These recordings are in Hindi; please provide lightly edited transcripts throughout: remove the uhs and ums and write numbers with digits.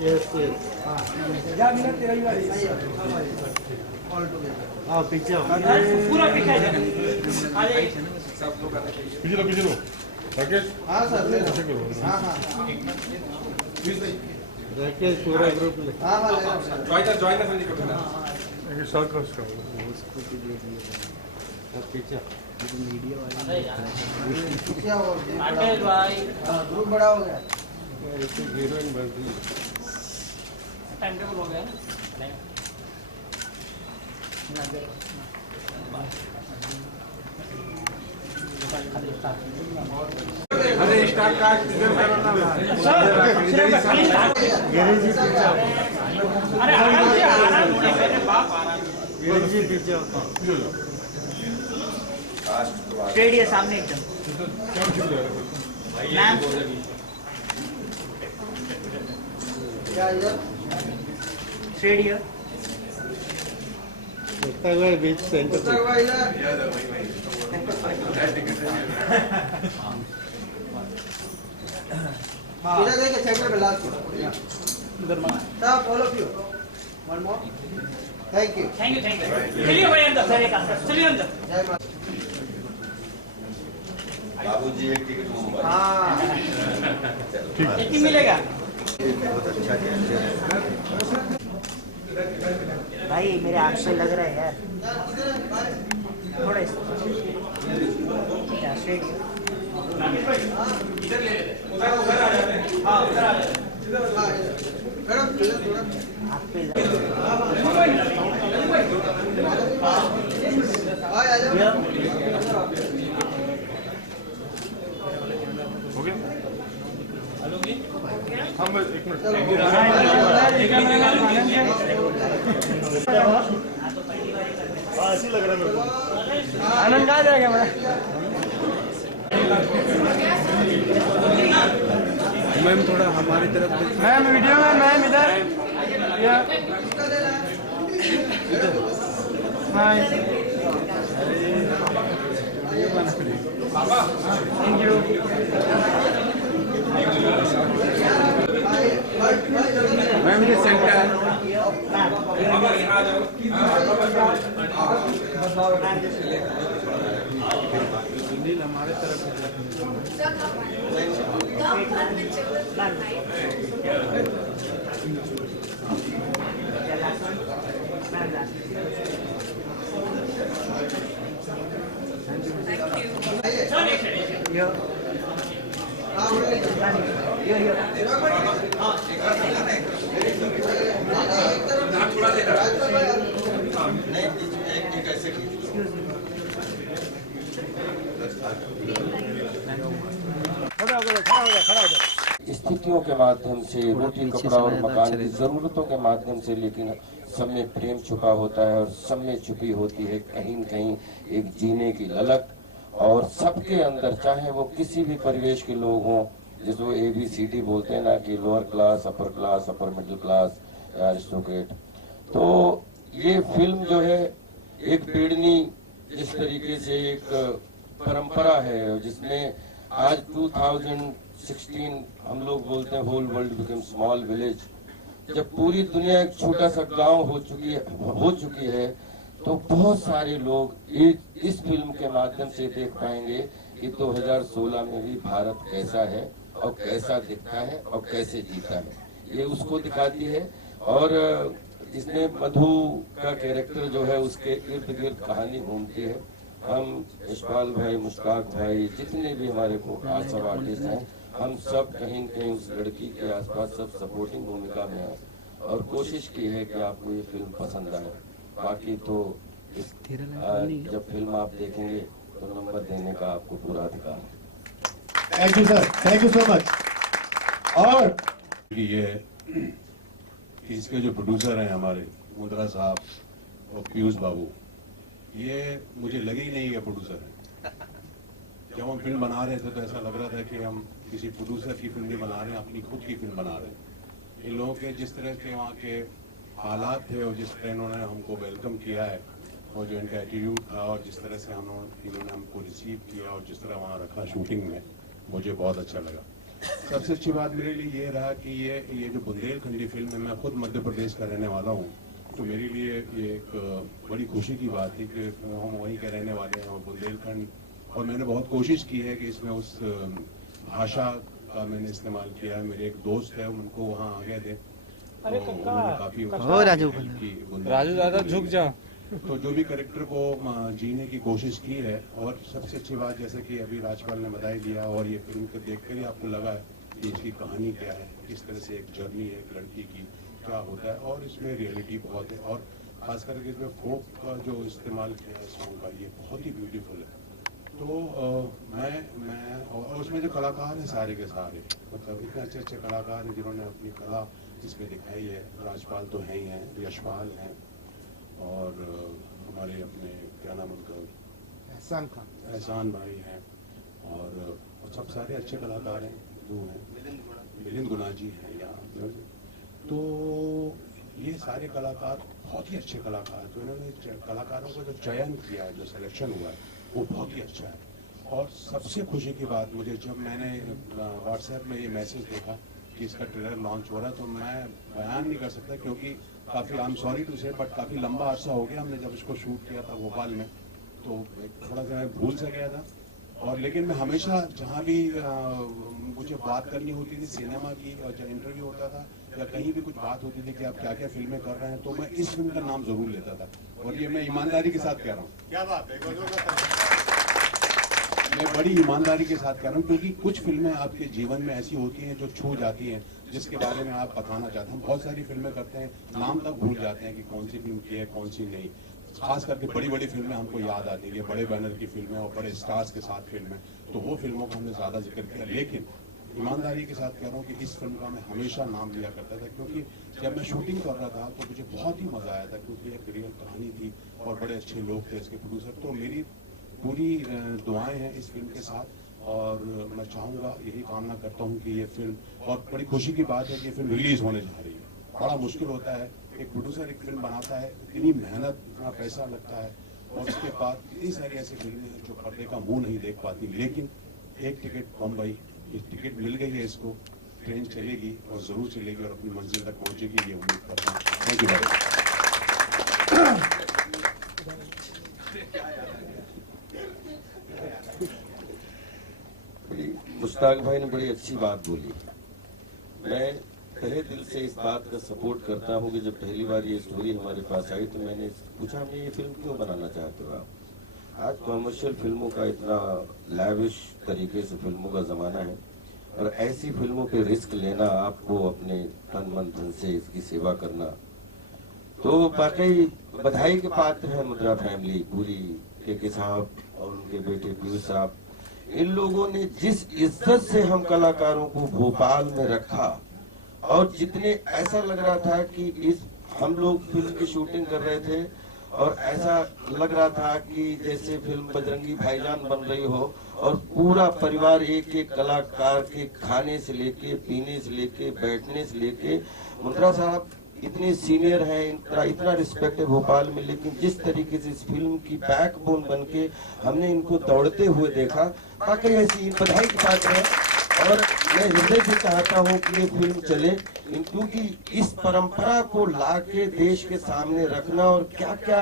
Yes yes. जा मिनट तेरा ही वाली हाँ पीछे आओ। पूरा पीछे पीछे लो राकेश। हाँ सर ले लो। हाँ हाँ राकेश पूरा ग्रुप ले। हाँ हाँ जॉइनर संदीप को शॉर्ट क्रॉस करो। पीछे मीडिया वाले क्या हो भाई ग्रुप बड़ा हो गया। हीरोइन बन रही है। टाइम टेबल हो गया अरे स्टार्ट का किधर करो ना गिरी जी पीछे आओ। अरे आराम से मेरे बाप आराम गिरी जी पीछे आओ। स्ट्रेट ये सामने एकदम मैम क्या इधर स्ट्रेट ये लगता है बीच सेंटर पे। इधर देखिए सेंटर पे लास्ट इधर सब all of you one more thank you चलिए भाई अंदर सर एक अंदर चलिए अंदर जय माता बाबूजी एक टिकट मुंबई। हाँ कितनी मिलेगा भाई मेरे आँख पे लग रहा है यार थोड़ा स्ट्रेट इधर ले उधर आ जाते हैं हाँ उधर आ जाते हैं मैडम थोड़ा आँख पे आ जाओ हो गया। हम एक मिनट ऐसे लग रहा है मेरे को। आनंद आ जाएगा मैं मैम थोड़ा हमारी तरफ मैम वीडियो में मैम इधर थैंक यू मैम ये सेंटर सुनील हमारे तरफ स्थितियों के माध्यम से, रोटी कपड़ा और मकान की जरूरतों के माध्यम से, लेकिन सब में प्रेम छुपा होता है और सब में छुपी होती है कहीं न कहीं एक जीने की ललक। और सबके अंदर, चाहे वो किसी भी परिवेश के लोग हों, जिसको ABCD बोलते हैं ना, कि lower class, upper middle class या अरिस्टोक्रेट, तो ये फिल्म जो है एक पीढ़नी, जिस तरीके से एक परंपरा है, जिसमें आज 2016 हम लोग बोलते हैं whole world become small village, जब पूरी दुनिया एक छोटा सा गांव हो चुकी है, तो बहुत सारे लोग इस फिल्म के माध्यम से देख पाएंगे कि 2016 में भी भारत कैसा है और कैसा दिखता है और कैसे जीता है, ये उसको दिखाती है। और इसमें मधु का कैरेक्टर जो है, उसके इर्द गिर्द कहानी घूमती है। हम यशपाल भाई, मुश्ताक भाई, जितने भी हमारे सब आर्टिस्ट हैं, हम सब कहीं न कहीं उस लड़की के आसपास सब सपोर्टिंग भूमिका में हैं और कोशिश की है कि आपको ये फिल्म पसंद आए। बाकी तो जब फिल्म आप देखेंगे तो नंबर देने का आपको पूरा अधिकार है। Thank you sir, thank you so much. और ये इसके जो प्रोड्यूसर हैं हमारे मुद्रा साहब और पीयूष बाबू, ये मुझे लगे ही नहीं ये प्रोड्यूसर है। जब हम फिल्म बना रहे थे तो ऐसा लग रहा था कि हम किसी प्रोड्यूसर की फिल्म नहीं बना रहे हैं, अपनी खुद की फिल्म बना रहे हैं। इन लोगों के जिस तरह के वहाँ के हालात थे और जिस तरह इन्होंने हमको वेलकम किया है और जो इनका एटीट्यूड था और जिस तरह से इन्होंने हमको रिसीव किया और जिस तरह वहाँ रखा शूटिंग में, मुझे बहुत अच्छा लगा। सबसे अच्छी बात मेरे लिए ये रहा कि ये जो बुंदेलखंडी फिल्म है, मैं खुद मध्य प्रदेश का रहने वाला हूँ, तो मेरे लिए ये एक बड़ी खुशी की बात थी कि हम वहीं के रहने वाले हैं और बुंदेलखंड, और मैंने बहुत कोशिश की है कि इसमें उस भाषा का मैंने इस्तेमाल किया है। मेरे एक दोस्त है, उनको वहाँ आ गए थे, तो उन्होंने काफी राजू दादा झुक जा। तो जो भी कैरेक्टर को जीने की कोशिश की है, और सबसे अच्छी बात जैसे कि अभी राजपाल ने बता ही दिया, और ये फिल्म को देखकर ही आपको लगा है कि इसकी कहानी क्या है, किस तरह से एक जर्नी है एक लड़की की, क्या होता है, और इसमें रियलिटी बहुत है, और खास करके इसमें फोक का जो इस्तेमाल किया है सॉन्ग का, ये बहुत ही ब्यूटीफुल है। तो मैं और उसमें जो कलाकार हैं सारे के सारे, मतलब इतने अच्छे अच्छे कलाकार हैं जिन्होंने अपनी कला इसमें दिखाई है। राजपाल तो हैं ही हैं, यशपाल हैं, और हमारे अपने क्या नाम उनका, एहसान भाई हैं, और सब सारे अच्छे कलाकार हैं जो हैं, मिलिंद गुना जी हैं यहाँ। तो ये सारे कलाकार बहुत ही अच्छे कलाकार, तो इन्होंने कलाकारों का जो चयन किया है, जो सिलेक्शन हुआ है, वो बहुत ही अच्छा है। और सबसे खुशी की बात मुझे, जब मैंने व्हाट्सएप में ये मैसेज देखा कि इसका ट्रेलर लॉन्च हो रहा है, तो मैं बयान नहीं कर सकता, क्योंकि काफ़ी, आई एम सॉरी टू से, बट काफ़ी लंबा अरसा हो गया हमने जब इसको शूट किया था भोपाल में, तो थोड़ा सा मैं भूल सा गया था। और लेकिन मैं हमेशा जहाँ भी मुझे बात करनी होती थी सिनेमा की, और जब इंटरव्यू होता था या कहीं भी कुछ बात होती थी कि आप क्या क्या फिल्में कर रहे हैं, तो मैं इस फिल्म का नाम जरूर लेता था, और ये मैं ईमानदारी के साथ कह रहा हूँ। क्या बात है, मैं बड़ी ईमानदारी के साथ कह रहा हूँ, क्योंकि कुछ फिल्में आपके जीवन में ऐसी होती हैं जो छू जाती हैं, जिसके बारे में आप बताना चाहते हैं। बहुत सारी फिल्में करते हैं, नाम तक भूल जाते हैं कि कौन सी फिल्म की है कौन सी नहीं। खास करके बड़ी बड़ी फिल्में हमको याद आती है, बड़े बैनर की फिल्में और बड़े स्टार्स के साथ फिल्में, तो वो फिल्मों का हमने ज़्यादा जिक्र किया। लेकिन ईमानदारी के साथ कह रहा हूँ कि इस फिल्म का मैं हमेशा नाम लिया करता था, क्योंकि जब मैं शूटिंग कर रहा था तो मुझे बहुत ही मज़ा आया था, क्योंकि एक रियल कहानी थी और बड़े अच्छे लोग थे इसके प्रोड्यूसर। तो मेरी पूरी दुआएं हैं इस फिल्म के साथ, और मैं चाहूँगा, यही कामना करता हूँ कि ये फिल्म, और बड़ी खुशी की बात है कि ये फिल्म रिलीज होने जा रही है। बड़ा मुश्किल होता है, एक प्रोड्यूसर एक फिल्म बनाता है, इतनी मेहनत, इतना पैसा लगता है, और उसके बाद इतनी सारी ऐसी फिल्में हैं जो पर्दे का मुंह नहीं देख पाती। लेकिन एक टिकट बम्बई, ये टिकट मिल गई है इसको, ट्रेन चलेगी और ज़रूर चलेगी और अपनी मंजिल तक पहुँचेगी, ये उम्मीद करता हूँ। Thank you very much. Mushtaq भाई ने बड़ी अच्छी बात बोली। मैं तहे दिल से इस बात का सपोर्ट करता हूँ कि जब पहली बार ये स्टोरी हमारे पास आई तो मैंने पूछा, हमें ये फिल्म क्यों बनाना चाहते हो आप? आज कॉमर्शियल फिल्मों का इतना लैविश तरीके से फिल्मों का ज़माना है, और ऐसी फिल्मों पे रिस्क लेना, आपको अपने तन मन धन से इसकी सेवा करना, तो वाकई बधाई के पात्र है मुद्रा फैमिली पूरी, के साहब और उनके बेटे पीयूष साहब। इन लोगों ने जिस इज्जत से हम कलाकारों को भोपाल में रखा, और जितने ऐसा लग रहा था कि इस हम लोग फिल्म की शूटिंग कर रहे थे और ऐसा लग रहा था कि जैसे फिल्म बजरंगी भाईजान बन रही हो, और पूरा परिवार एक एक कलाकार के खाने से लेके, पीने से लेके, बैठने से लेके। मुद्रा साहब इतने सीनियर हैं, इतना रिस्पेक्ट है भोपाल में, लेकिन जिस तरीके से इस फिल्म की बैकबोन बन के हमने इनको दौड़ते हुए देखा, वाकई ऐसी बधाई की बात है। और मैं हृदय से चाहता हूँ कि ये फिल्म चले, क्योंकि इस परंपरा को लाके देश के सामने रखना, और क्या क्या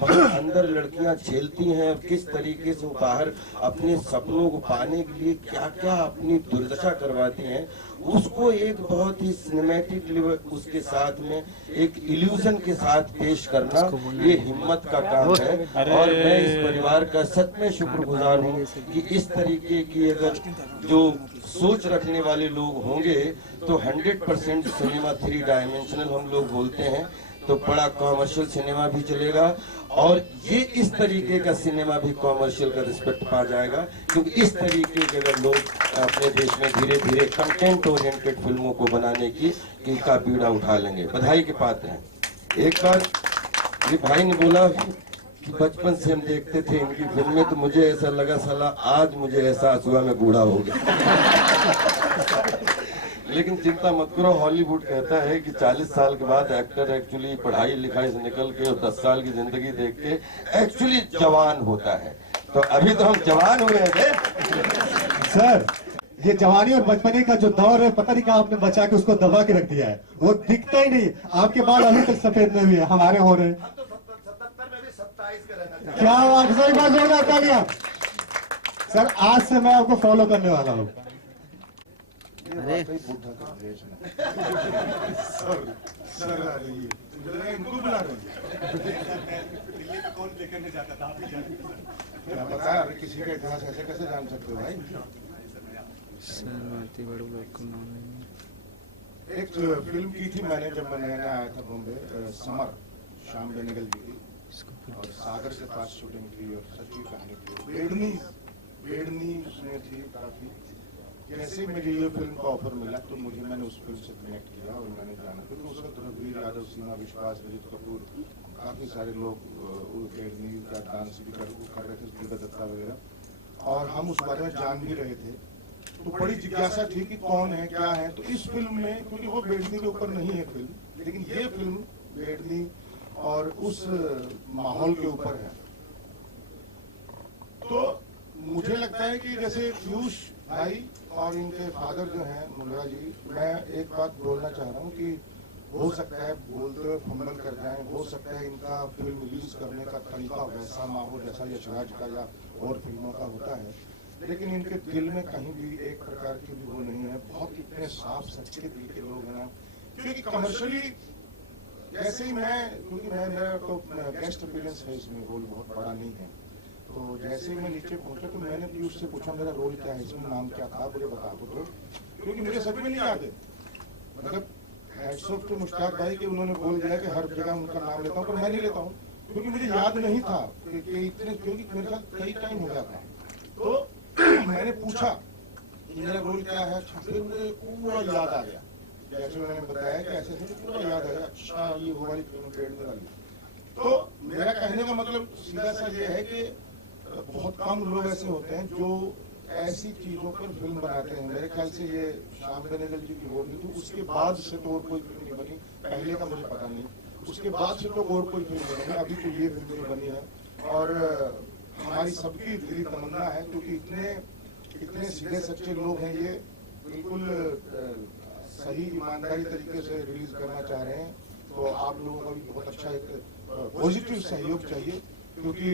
अंदर लड़कियां झेलती हैं और किस तरीके से वो बाहर अपने सपनों को पाने के लिए क्या क्या अपनी दुर्दशा करवाती हैं, उसको एक बहुत ही सिनेमैटिक लेवल उसके साथ में एक इल्यूजन के साथ पेश करना, ये हिम्मत का काम है। और मैं इस परिवार का सच में शुक्रगुजार हूँ कि इस तरीके की अगर जो सोच रखने वाले लोग होंगे तो 100% सिनेमा 3 डायमेंशनल हम लोग बोलते हैं, तो बड़ा कॉमर्शियल सिनेमा भी चलेगा, और ये इस तरीके का सिनेमा भी कॉमर्शियल का रिस्पेक्ट पा जाएगा, क्योंकि इस तरीके के अगर लोग अपने देश में धीरे धीरे कंटेंट ओरिएंटेड फिल्मों को बनाने की का बीड़ा उठा लेंगे। बधाई के पात्र हैं। एक बार ये भाई ने बोला कि बचपन से हम देखते थे इनकी फिल्में, तो मुझे ऐसा लगा साला आज मुझे एहसास हुआ मैं बूढ़ा हो गया। लेकिन चिंता मत करो, हॉलीवुड कहता है कि 40 साल के बाद एक्टर एक्चुअली पढ़ाई लिखाई से निकल के और 10 साल की जिंदगी देख के एक्चुअली जवान होता है। तो अभी तो हम जवान हुए हैं। सर, ये जवानी और बचपने का जो दौर है, पता नहीं कहाँ आपने बचा के उसको दबा के रख दिया है, वो दिखता ही नहीं। आपके बाल अभी तक सफेद नहीं हुए, हमारे हो रहे हैं। क्या बात, सही बात, जोरदार तालियां। सर आज से मैं आपको फॉलो करने वाला हूँ। इनको बुला रहे दिल्ली में कौन देखने जाता था, आप ही जानते हैं। क्या पता है किसी का इतिहास ऐसे कैसे जान सकते हो भाई। एक फिल्म की थी मैंने जब मैं नया आया था बॉम्बे, समर, श्याम बेनेगल जी की, और सागर के पास शूटिंग थी और सच्ची कहानी थी। बेड़नी उसमें थी काफी। जैसे मुझे ये फिल्म का ऑफर मिला तो मैंने उस फिल्म से कनेक्ट किया और मैंने जाना, क्योंकि उस वक्त रणवीर यादव, सीमा विश्वास, रजित कपूर, काफी सारे लोग बेड़नी का डांस भी कर रहे थे, दिव्या दत्ता वगैरह, और हम उस बारे में जान भी रहे थे। तो बड़ी जिज्ञासा थी कि कौन है, क्या है। तो इस फिल्म में, क्योंकि वो बेड़नी के ऊपर नहीं है फिल्म, लेकिन ये फिल्म बेड़नी और उस माहौल के ऊपर है। तो मुझे लगता है कि जैसे पीयूष भाई और इनके फादर जो हैं मुंडरा जी, मैं एक बात बोलना चाह रहा हूँ कि हो सकता है बोलते हुए फंबल कर जाएं, हो सकता है इनका फिल्म रिलीज करने का तरीका वैसा ना हो जैसा यशराज का या और फिल्मों का होता है, लेकिन इनके दिल में कहीं भी एक प्रकार की भी वो नहीं है। बहुत इतने साफ सच्चे दिल के लोग हैं, क्योंकि कमर्शियली जैसे ही क्योंकि मेरा तो गेस्ट अपीयरेंस है इसमें, रोल बहुत बड़ा नहीं है। तो जैसे ही मैं नीचे पहुंचा तो मैंने पीयूष से पूछा मेरा रोल क्या है इसमें, नाम क्या था, मुझे बता दो तो, क्योंकि मुझे सच में नहीं याद है। मतलब हैट्स ऑफ टू मुश्ताक भाई कि उन्होंने बोल दिया कि हर जगह उनका नाम लेता हूँ, पर मैं नहीं लेता हूँ क्योंकि मुझे याद नहीं था कि इतने, क्योंकि मेरे साथ कई टाइम हो गया था। तो मैंने पूछा कि मेरा रोल क्या है, फिर मुझे पूरा याद आ गया, जैसे उन्होंने बताया कि ऐसे मुझे पूरा याद आया, अच्छा ये वो वाली फिल्म बेड़ने वाली। तो मेरा कहने का मतलब सीधा सा ये है कि बहुत कम लोग ऐसे होते हैं जो ऐसी चीजों पर फिल्म बनाते हैं। मेरे ख्याल से ये श्याम बेनेगल जी की होगी, तो उसके बाद से तो और कोई फिल्म नहीं बनी, पहले का मुझे पता नहीं, उसके बाद से तो और कोई फिल्म बनी, अभी तो ये फिल्म नहीं बनी है। और हमारी सबकी दिली तमन्ना है, क्योंकि इतने सीधे सच्चे लोग हैं, ये बिल्कुल सही ईमानदारी तरीके से रिलीज करना चाह रहे हैं। तो आप लोगों का भी बहुत अच्छा एक पॉजिटिव सहयोग चाहिए, क्योंकि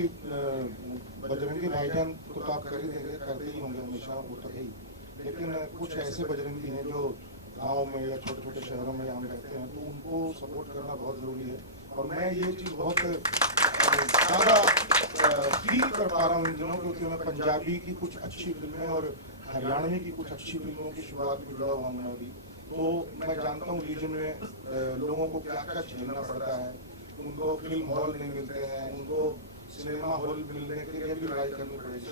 बजरंगी भाईजान को तो आप कर ही देंगे, करते ही होंगे हमेशा, वो तो है ही, लेकिन कुछ ऐसे बजरंगी हैं जो गाँव में या छोटे छोटे शहरों में हम रहते हैं, तो उनको सपोर्ट करना बहुत जरूरी है। और मैं ये चीज़ बहुत ज़्यादा फील कर पा रहा हूँ इन दिनों, क्योंकि मैं पंजाबी की कुछ अच्छी फिल्में और हरियाणवी की कुछ अच्छी फिल्मों की शुरुआत भी जुड़ा हुआ हूँ मैं अभी। तो मैं जानता हूँ रीजन में लोगों को क्या क्या झेलना पड़ता है, उनको फिल्म हॉल नहीं मिलते हैं, उनको सिनेमा हॉल मिलने के लिए भी लड़ाई करनी पड़ेगी।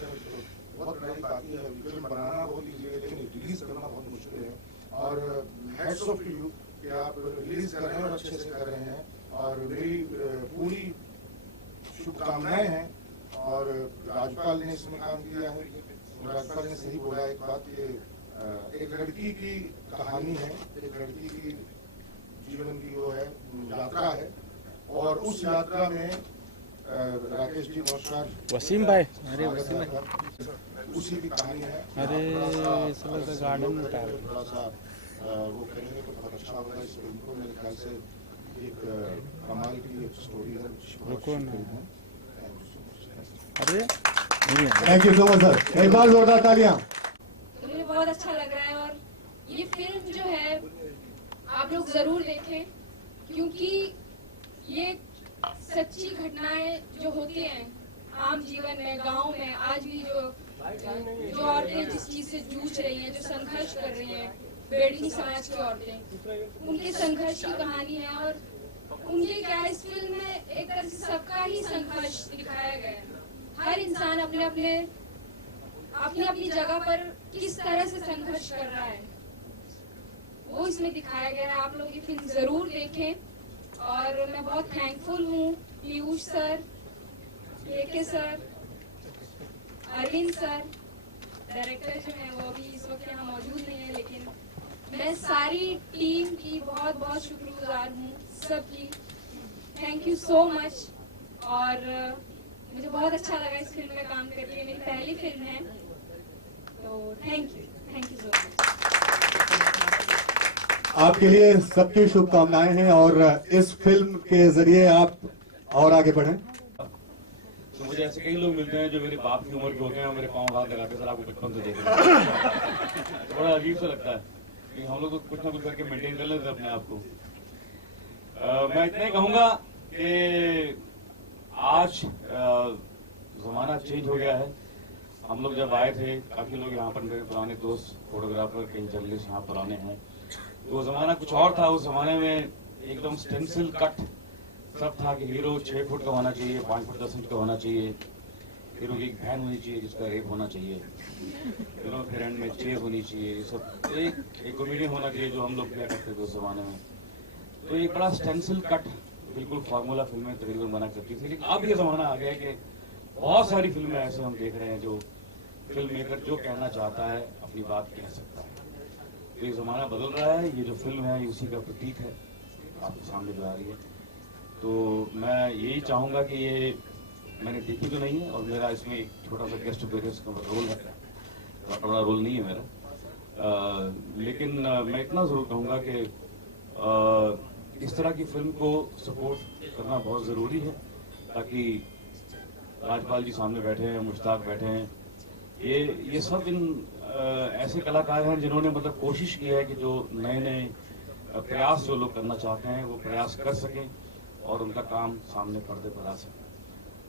बहुत लड़ाई बाकी है, फिल्म बनाना बहुत ईजी है लेकिन रिलीज करना बहुत मुश्किल है। और हैट्स ऑफ टू यू कि आप रिलीज कर रहे हैं और अच्छे से कर रहे हैं, और मेरी पूरी शुभकामनाएं हैं। और राज्यपाल ने इसमें काम किया है, राज्यपाल ने सही बोला एक बात कि एक लड़की की कहानी है, एक लड़की की जीवन की वो है, यात्रा है, और उस यात्रा में राकेश जी नमस्कार, वसीम भाई, अरे वसीम भाई, उसी की कहानी है। अरे गार्डन में थोड़ा सा वो करेंगे तो बहुत अच्छा होगा इस फिल्म को। मेरे ख्याल से एक कमाल की एक स्टोरी है। अरे thank you so much sir, एक बार जोरदार तालियां। मुझे बहुत अच्छा लग रहा है, और ये फिल्म जो है आप लोग जरूर देखें, क्योंकि ये सच्ची घटनाएं जो होती हैं आम जीवन में, गांव में, आज भी जो औरतें जिस चीज से जूझ रही हैं, जो संघर्ष कर रही हैं, बेड़नी समाज की औरतें, उनके संघर्ष की कहानी है। और उनके क्या इस फिल्म में एक तरह से सबका ही संघर्ष दिखाया गया है। हर इंसान अपने अपनी जगह पर किस तरह से संघर्ष कर रहा है वो इसमें दिखाया गया है। आप लोग ये फिल्म जरूर देखें, और मैं बहुत थैंकफुल हूँ पीयूष सर, के सर, अरविंद सर, डायरेक्टर जो है वो अभी इस वक्त यहाँ मौजूद नहीं है, लेकिन मैं सारी टीम की बहुत बहुत शुक्रगुजार हूँ सबकी। Thank you so much. और मुझे बहुत अच्छा लगा इस फिल्म में काम करके, मेरी पहली फिल्म है, तो thank you. Thank you so much. आपके लिए सबकी शुभकामनाएं हैं और इस फिल्म के जरिए आप और आगे बढ़ें। तो मुझे ऐसे कई लोग मिलते हैं जो मेरे बाप की उम्र के होते हैं और मेरे पाँव हाथ लगाते सर आपको बचपन से देख रहे हैं। बड़ा अजीब सा लगता है कि हम लोग तो कुछ ना कुछ करके मेंटेन कर लेते हैं अपने आप को। मैं इतना ही कहूँगा कि आज ज़माना चेंज हो गया है। हम लोग जब आए थे काफ़ी लोग यहाँ पर मेरे पुराने दोस्त फोटोग्राफर कई जर्नलिस्ट यहाँ पुराने हैं, तो ज़माना कुछ और था। उस ज़माने में एकदम स्टेंसिल कट सब था कि हीरो 6 फुट का होना चाहिए, 5 फुट 10 इंच का होना चाहिए, हीरो की एक बहन होनी चाहिए जिसका रेप होना चाहिए, हीरो फिर एंड में चेज होनी चाहिए, ये सब एक कॉमेडी होना चाहिए जो हम लोग किया करते थे उस ज़माने में। तो एक बड़ा स्टेंसिल कट बिल्कुल फार्मूला फिल्में तकरीबन बना करती थी। लेकिन अब ये ज़माना आ गया है कि बहुत सारी फिल्में ऐसे हम देख रहे हैं जो फिल्म मेकर जो कहना चाहता है अपनी बात कह सकता है। तो ये ज़माना बदल रहा है। ये जो फिल्म है ये उसी का प्रतीक है आपके सामने जो आ रही है। तो मैं यही चाहूँगा कि ये मैंने देखी तो नहीं है और मेरा इसमें एक छोटा सा गेस्ट अपीयरेंस का रोल है, बड़ा रोल नहीं है मेरा, लेकिन मैं इतना ज़रूर कहूँगा कि इस तरह की फिल्म को सपोर्ट करना बहुत ज़रूरी है ताकि राजपाल जी सामने बैठे हैं, मुश्ताक बैठे हैं, ये सब इन ऐसे कलाकार हैं जिन्होंने मतलब कोशिश की है कि जो नए नए प्रयास जो लोग करना चाहते हैं वो प्रयास कर सकें और उनका काम सामने पर्दे पर आ सके।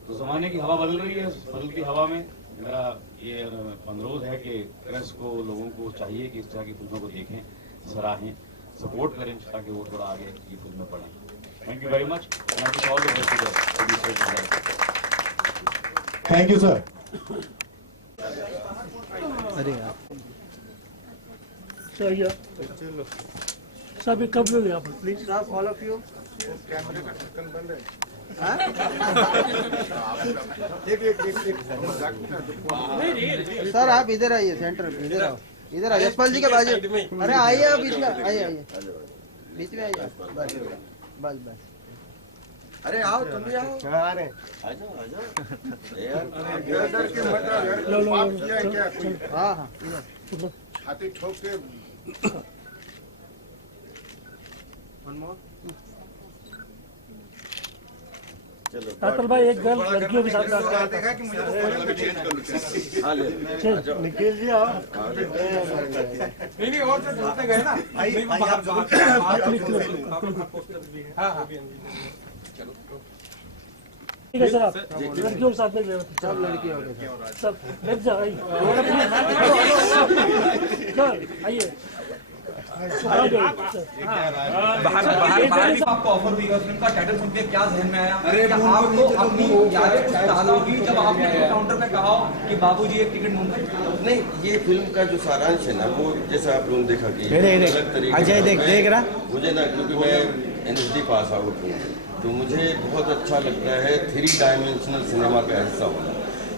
तो ज़माने की हवा बदल रही है। बदलती हवा में मेरा ये अनुरोध है कि प्रेस को, लोगों को चाहिए कि इस तरह की फिल्मों को देखें, सराहें, सपोर्ट करें ताकि वो थोड़ा आगे ये फिल्में पढ़ें। Thank you very much. Thank you sir. अरे यार चलो सब कब लोग यहाँ पर प्लीज साहब ऑल ऑफ यू कैमरे का ढक्कन बंद है। सर आप इधर आइए, सेंटर इधर आओ, इधर आओ, यशपाल जी के बाजू। अरे आइए आप बीच में, आइए बीच में आइए, बस बस बस। अरे आओ तुम भी आओ। आ रहे हाँ हाँ छाती ठोक के कातल भाई एक गर्ल लड़कियों के साथ देखा कि मुझे निकल जी आओ। नहीं और से जोड़ते गए ना। ठीक है सर, आप लड़कियों के साथ में सब लड़की हो गए सब लग जाओ। आइए आपको ऑफर हुई फिल्म का टाइटल सुन के क्या जहन में आया? अरे आपको अपनी यादें ताज़ा हुई जब आपने काउंटर पे कहा कि बाबूजी एक टिकट मुंबई? नहीं, ये फिल्म का जो सारांश है ना वो जैसा आप लोगों ने देखा कि अलग तरीके अजय देख रहा मुझे ना, क्योंकि मैं NSD पास आउट हूँ तो मुझे बहुत अच्छा लगता है 3 डायमेंशनल सिनेमा का हिस्सा होना।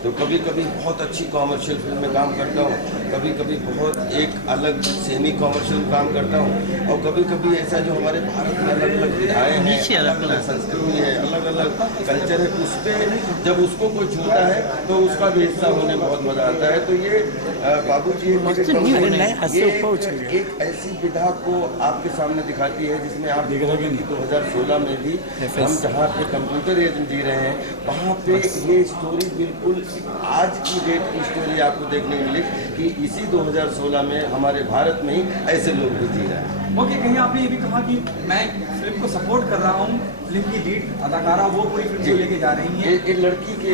तो कभी कभी बहुत अच्छी कॉमर्शियल फिल्म में काम करता हूँ, कभी कभी बहुत एक अलग सेमी कॉमर्शियल काम करता हूँ, और कभी कभी ऐसा जो हमारे भारत में अलग अलग विधाएँ हैं, अलग अलग संस्कृति है, अलग अलग कल्चर है, उस पर जब उसको कोई छूता है तो उसका भी हिस्सा होने में बहुत मजा आता है। तो ये बाबूजी एक ऐसी विधा को आपके सामने दिखाती है जिसमें आप देख रहे हैं कि 2016 में भी हम जहाँ पे कंप्यूटर एज जी रहे हैं वहाँ पे ये स्टोरी बिल्कुल आज की डेट की स्टोरी आपको देखने को मिली कि इसी 2016 में हमारे भारत में ही ऐसे लोग भी जी रहे हैं। ओके, कहीं आपने ये भी कहा कि मैं फिल्म को सपोर्ट कर रहा हूँ, फिल्म की लीड अदाकारा वो पूरी फिल्म को लेके जा रही है। एक लड़की के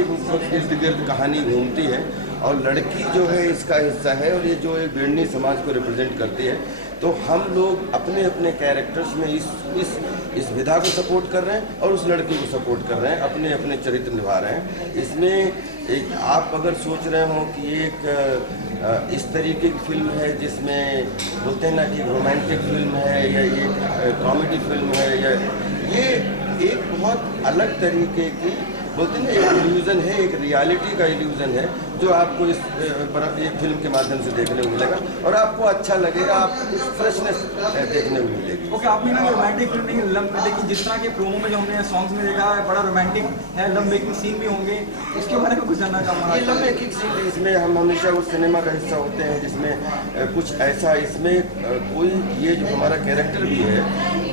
इर्द गिर्द कहानी घूमती है और लड़की जो है इसका हिस्सा है और ये जो एक बेड़नी समाज को रिप्रेजेंट करती है। तो हम लोग अपने अपने कैरेक्टर्स में इस विधा को सपोर्ट कर रहे हैं और उस लड़की को सपोर्ट कर रहे हैं, अपने अपने चरित्र निभा रहे हैं। इसमें एक आप अगर सोच रहे हो कि एक इस तरीके की फिल्म है जिसमें बोलते हैं ना कि रोमांटिक फिल्म है या ये कॉमेडी फिल्म है, या ये एक बहुत अलग तरीके की बोलते हैं ना एक इल्यूजन है, एक रियलिटी का इल्यूजन है। जो आपको इस ये फिल्म के माध्यम से देखने को मिलेगा और आपको अच्छा लगेगा, आपको कुछ फ्रेशनेस देखने को मिलेगी। ओके, आपने ना रोमांटिक फिल्म नहीं लव, लेकिन जिस तरह के प्रोमो में जो हमने सॉन्ग्स में देखा है बड़ा रोमांटिक है, लव मेकिंग सीन भी होंगे, उसके बारे में कुछ जानना चाहूँगा। ये लव मेकिंग सीन इसमें हम हमेशा उस सिनेमा का हिस्सा होते हैं जिसमें कुछ ऐसा, इसमें कोई ये जो हमारा कैरेक्टर भी है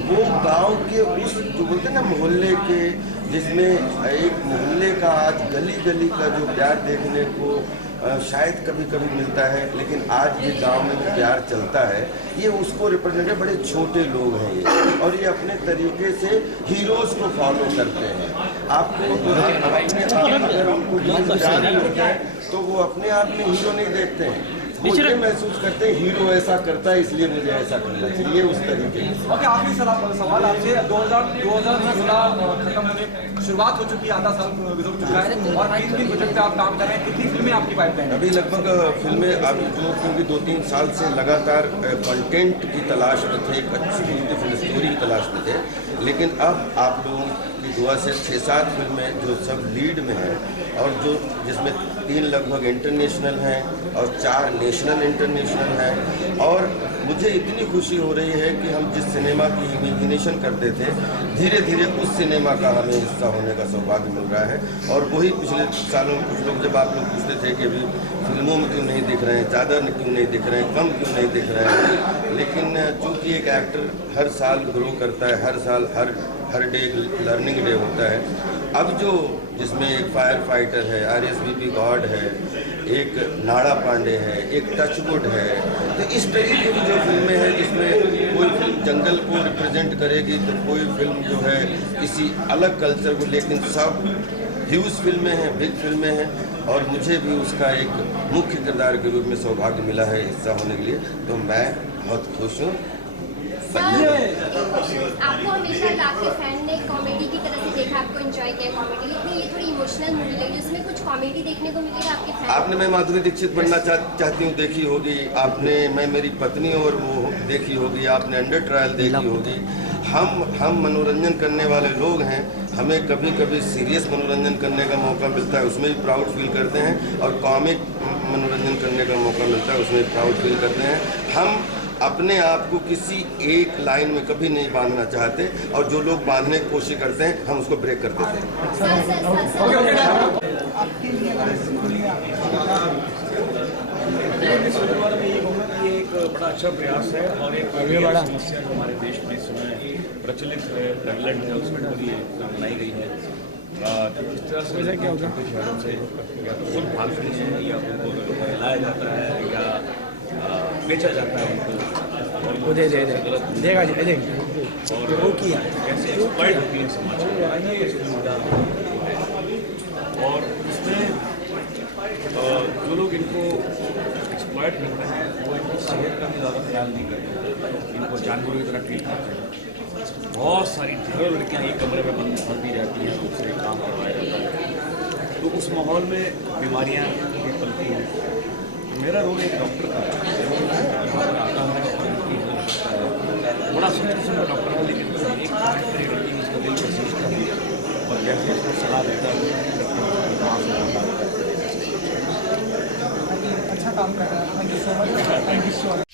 वो गांव के उस जो बोलते हैं ना मोहल्ले के, जिसमें एक मोहल्ले का आज गली गली का जो प्यार देखने को शायद कभी कभी मिलता है, लेकिन आज ये गांव में जो प्यार चलता है ये उसको रिप्रेजेंट, बड़े छोटे लोग हैं ये, और ये अपने तरीके से हीरोज को फॉलो करते हैं। आपको अगर उनको प्यार होता है तो वो अपने आप में हीरो नहीं देखते हैं, वो ये महसूस करते हैं हीरो ऐसा करता है इसलिए मुझे ऐसा करना चाहिए, उस तरीके से। ओके, आखिरी सवाल आपसे, 2016 खत्म होने शुरुआत हो चुकी है, आधा साल गुजर चुका है और 3 प्रोजेक्ट पे आप काम कर रहे हैं, कितनी फिल्में आपकी पाइपलाइन? अभी लगभग फिल्में अब जो क्योंकि 2-3 साल से लगातार कंटेंट की तलाश में थे, एक अच्छी ब्यूटीफुल स्टोरी की तलाश में थे, लेकिन अब आप लोगों की दुआ से 6-7 फिल्में जो सब लीड में हैं और जो जिसमें 3 लगभग इंटरनेशनल हैं और 4 नेशनल इंटरनेशनल हैं, और मुझे इतनी खुशी हो रही है कि हम जिस सिनेमा की इमेजिनेशन करते थे धीरे धीरे उस सिनेमा का हमें हिस्सा होने का सौभाग्य मिल रहा है। और वही पिछले सालों में कुछ लोग जब आप लोग पूछते थे कि अभी फिल्मों में क्यों नहीं दिख रहे हैं, ज़्यादा क्यों नहीं दिख रहे हैं, कम क्यों नहीं दिख रहे हैं, लेकिन चूँकि एक एक्टर हर साल ग्रो करता है, हर साल हर डे लर्निंग डे होता है। अब जो जिसमें एक फायर फाइटर है, RSVP गॉड है, एक नाड़ा पांडे है, एक टचवुड है, तो इस तरीके की जो फिल्में हैं जिसमें कोई फिल्म जंगल को रिप्रेजेंट करेगी तो कोई फिल्म जो है किसी अलग कल्चर को, लेकिन सब ह्यूज फिल्में हैं, बिग फिल्में हैं, और मुझे भी उसका एक मुख्य किरदार के रूप में सौभाग्य मिला है हिस्सा होने के लिए, तो मैं बहुत खुश हूँ। आपको हमेशा आपके फैन ने कॉमेडी की तरह से देखा, आपको एंजॉय किया कॉमेडी, लेकिन ये थोड़ी इमोशनल मूवी लगी, उसमें कुछ कॉमेडी देखने को मिलेगा आपके फैन? आपने मैं माधुरी दीक्षित बनना चाहती हूँ देखी होगी, आपने मैं मेरी पत्नी और वो देखी होगी, आपने अंडर ट्रायल देखी होगी। हम मनोरंजन करने वाले लोग हैं, हमें कभी कभी सीरियस मनोरंजन करने का मौका मिलता है, उसमें भी प्राउड फील करते हैं, और कॉमिक मनोरंजन करने का मौका मिलता है, उसमें भी प्राउड फील करते हैं। हम अपने आप को किसी एक लाइन में कभी नहीं बांधना चाहते, और जो लोग बांधने की कोशिश करते हैं हम उसको ब्रेक कर देते हैं। ये एक बड़ा अच्छा प्रयास है और एक बड़ा समस्या जो हमारे देश में इस समय प्रचलित है, प्रेवलेंट है, उसमें पूरी बनाई गई है कि किस तरह से क्या होगा शहरों से या तो फुल भागने से या उनको हिलाया जाता है या बेचा जाता है उनको, वो दे देगा जी, और वो किया कैसे एक्सप्लॉइट होती है समाज और उसमें जो लोग इनको एक्सप्लॉइट करते हैं वो इनको सेहत का भी ज़्यादा ख्याल नहीं करते, इनको जानवरों की तरह ट्रीट करते हैं। बहुत सारी ढेरों लड़कियाँ एक कमरे में बंद कर दी जाती हैं, दूसरे काम करवाया जाता है, तो उस माहौल में बीमारियाँ भी पलती हैं। मेरा रोल एक डॉक्टर का यहाँ पर आता है और उनकी हेल्प करता है, बड़ा सुंदर सुंदर डॉक्टर है, लेकिन एक लड़की उसका दिल को सीखता है और जैसे उसको सलाह देता है अच्छा काम कर रहा है। Thank you so much.